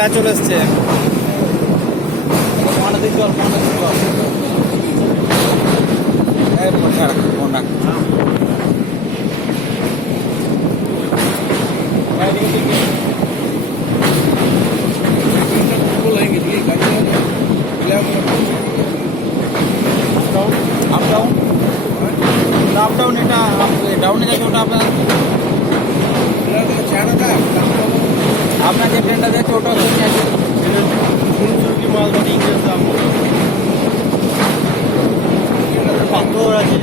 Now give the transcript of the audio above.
চা চলে এসছে। अप डाउन এটা ডাউনে গেছে ওটা আপনার যে ট্রেনটা দেখছে ওটা হচ্ছে মালগাড়ি ইংরেজ দাম পাথর আছে।